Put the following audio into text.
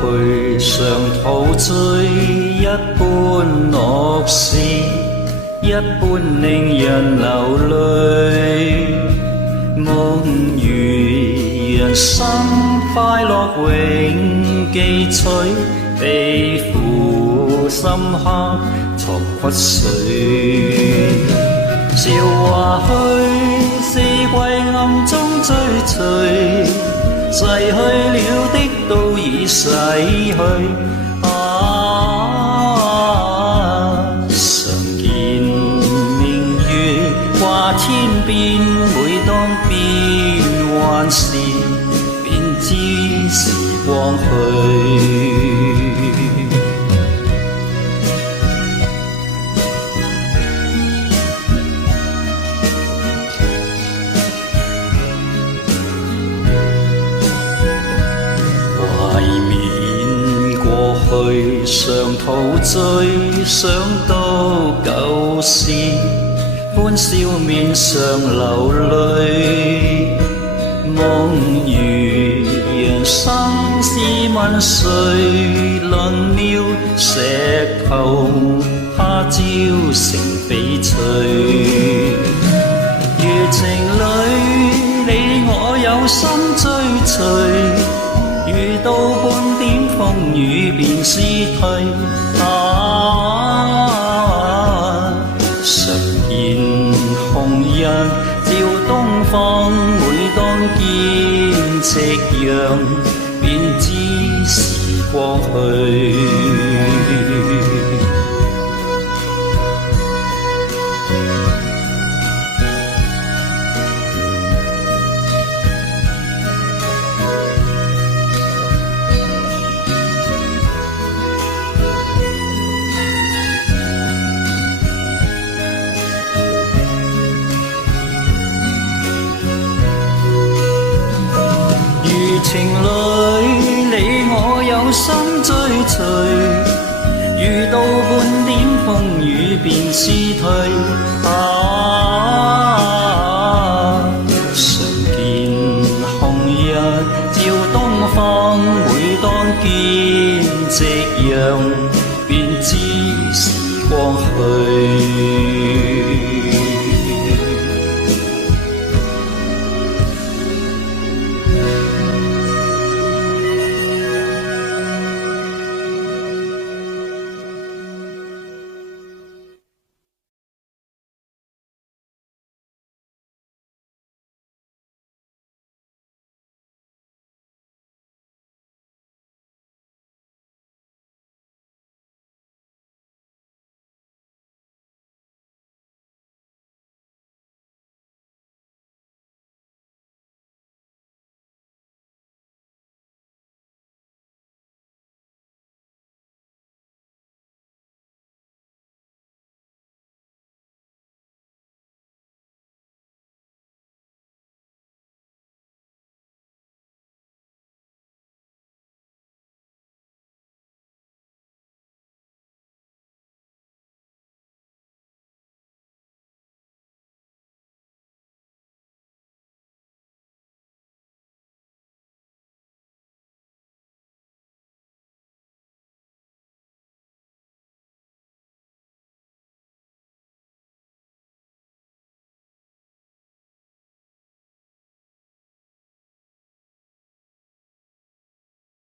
去常陶醉一般樂事，一般令人流淚。夢如人生快樂永記取，悲苦深刻藏骨髓。韶華去，四季暗中追隨，逝去了的都已逝去。常見明月掛天邊，每當變幻時，便知時光去。懷緬過去常陶醉，想到舊事，歡笑面上流淚。夢如人生試問誰論了，石頭他朝成翡翠。如情侶你我有心追隨，遇到半點風雨便是退。常見紅日照東方，每當見夕陽便知時光去。情侶你我有心追隨，遇到半點風雨便是退。常見紅日照東方，每當見夕陽便知時光去。